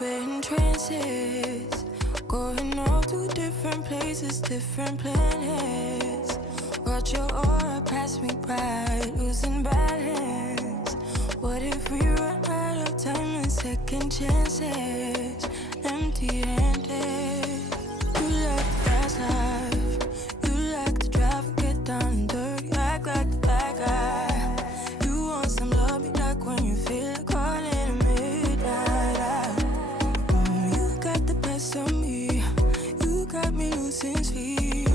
We're in trances, going off to different places, different planets. Watch your aura pass me by, losing balance. What if we run out of time and second chances? Empty-handed. You like the fast life, you like to drive and get down and dirty, act like the bad guy. You want some love, be like when you feel like calling at midnight. You got the best of me, you got me losing sleep.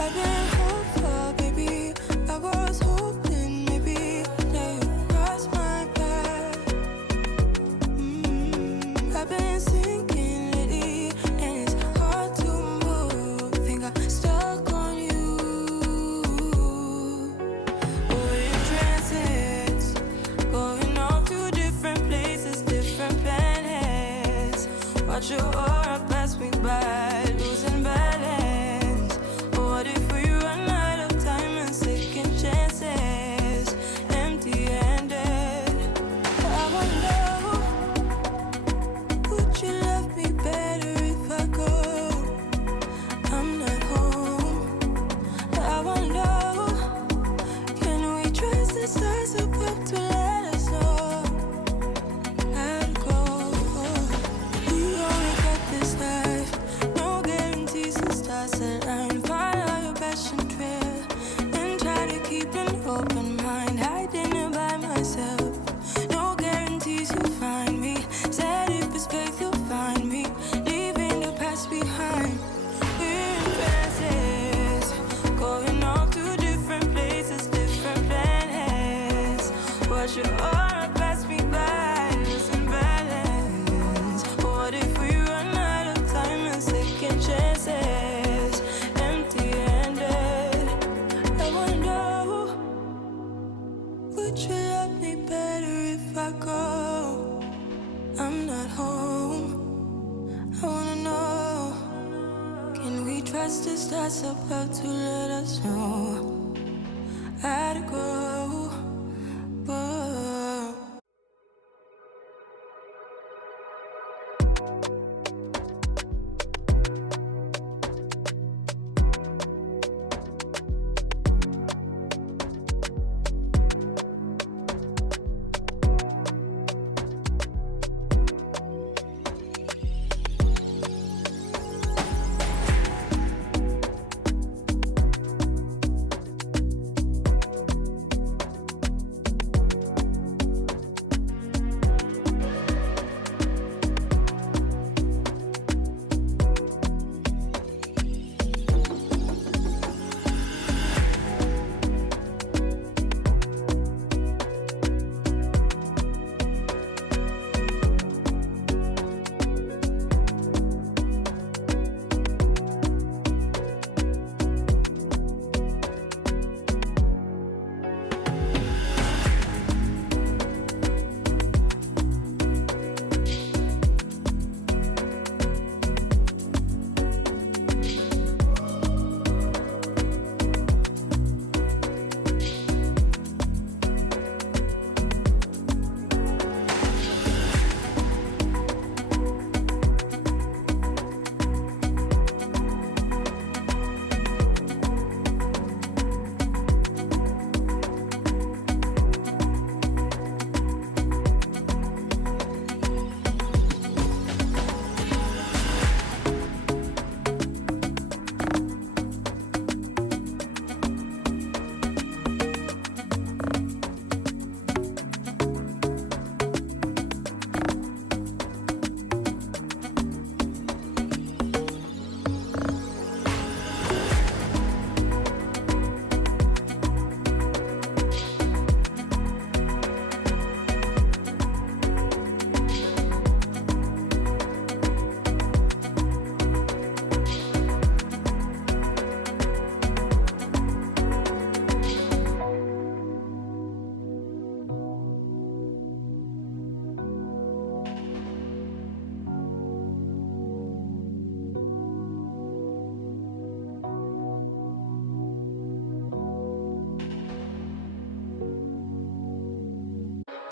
I've been hopeful, baby, I was hoping maybe that you crossed my path. I've been sinking lately, and it's hard to move. Think I'm stuck on you. We're in transits, going off to different places, different planets. Watch your aura pass me by, losing balance. What if we run out of time and second chances? Empty-handed. I wanna know, would you love me better if I go? I'm not home. I wanna know, can we trust the stars above to let us know how to go? We only got this life, no guarantees and stars align. Follow your passion trail and try to keep an open mind. Hiding it by myself, no guarantees you'll find me. Said if it's faith you'll find me, leaving the past behind. We're in trances, going off to different places, different planets. Watch your aura pass me by, losing balance. What if we run out of time and second chances? Empty-handed. I wanna know, would you love me better if I go? I'm not home. I wanna know, can we trust the stars above to let us know how to go? Whoa.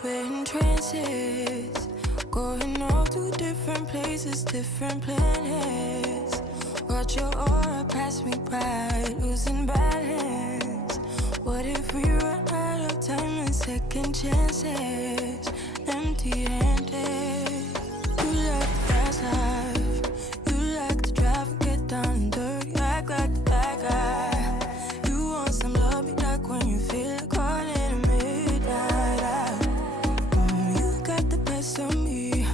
We're in trances, Going off to different places, different planets. Watch your aura pass me by, losing balance. What if we run out of time and second chances? Empty-handed. You like the fast life. You like to drive and get down and dirty. Act like the bad guy. You want some love, be like when you feel like caught in a midnight hour. You got the best of me.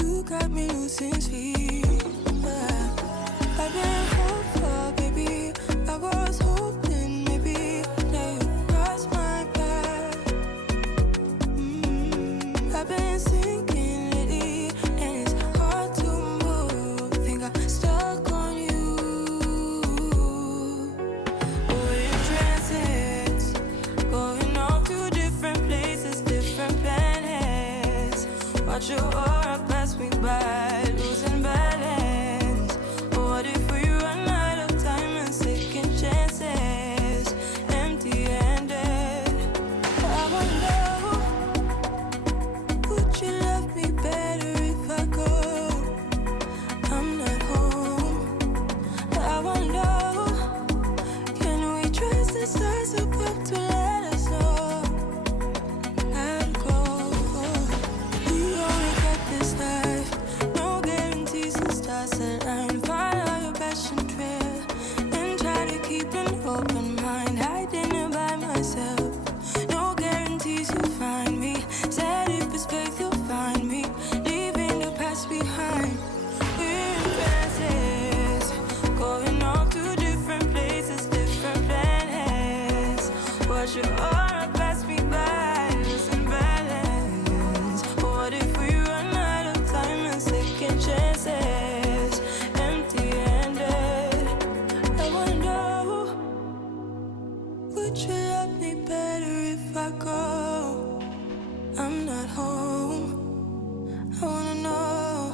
You got me losing sleep. I've been hopeful, baby. I was hoping maybe that you'd cross my path. I've been sinking lately, and it's hard to move. Think I'm stuck on you. We're in transits, going off to different places, different planets. Watch your aura pass me by, losing balance. What if we run out of time and second chances? Empty-handed. I wonder, would you love me better if I go? I'm not home. I wonder, can we trust the stars above to let us know how to go? We only got this life, no guarantees and stars align. Follow your passion trail and try to keep an open mind. Hiding it by myself, no guarantees you'll find me. Said if it's faith you'll find me, leaving the past behind. We're in transits, going off to different places, different planets. Watch your aura pass me by, losing balance. What if we run out of time and second chances? Empty-handed. I wonder, would you love me better if I go? I'm not home. I wanna know,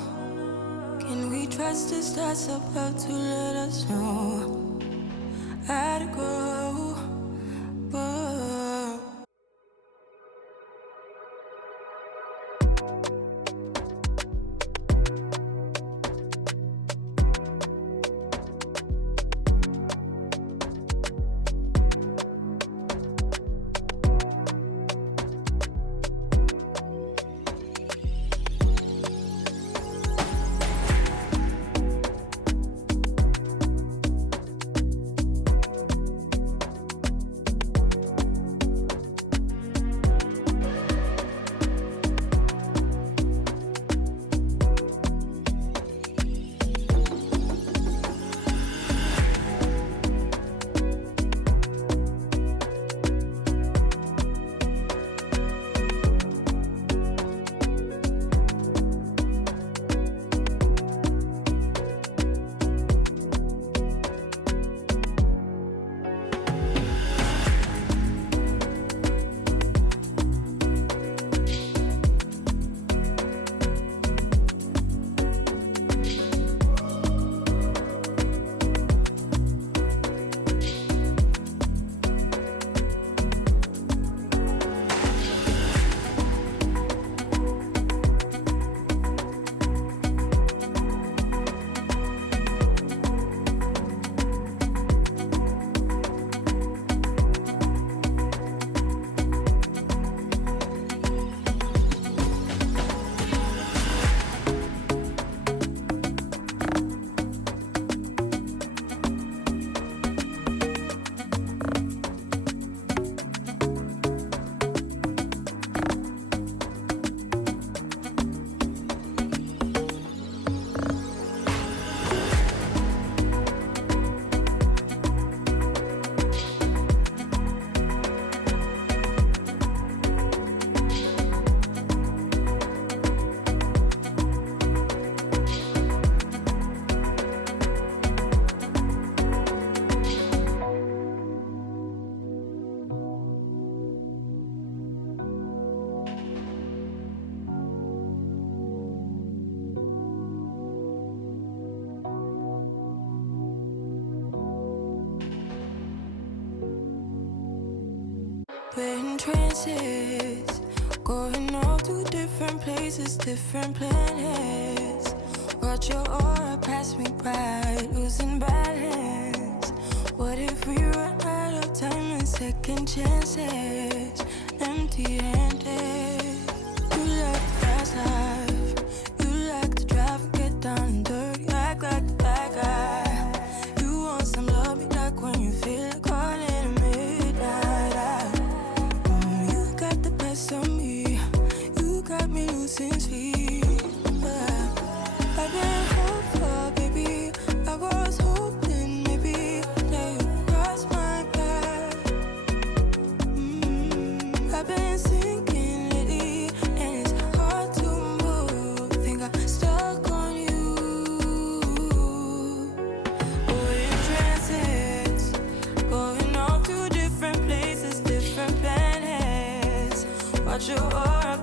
can we trust the stars above to let us know how to go? Whoa. We're in trances, Going off to different places, different planets. Watch your aura pass me by, losing balance. What if we run out of time and second chances? Empty-handed. You like the fast life. You like to drive and get down and dirty. Act like the bad guy. You want some love, be like when you feel like calling at midnight. You got the best of me. You got me losing sleep. I've been hopeful, baby. I was hoping maybe that you'd cross my path. I've been sinking lately, and it's hard to move. Think I'm stuck on you. We're in transits, going off to different places, different planets. Watch your aura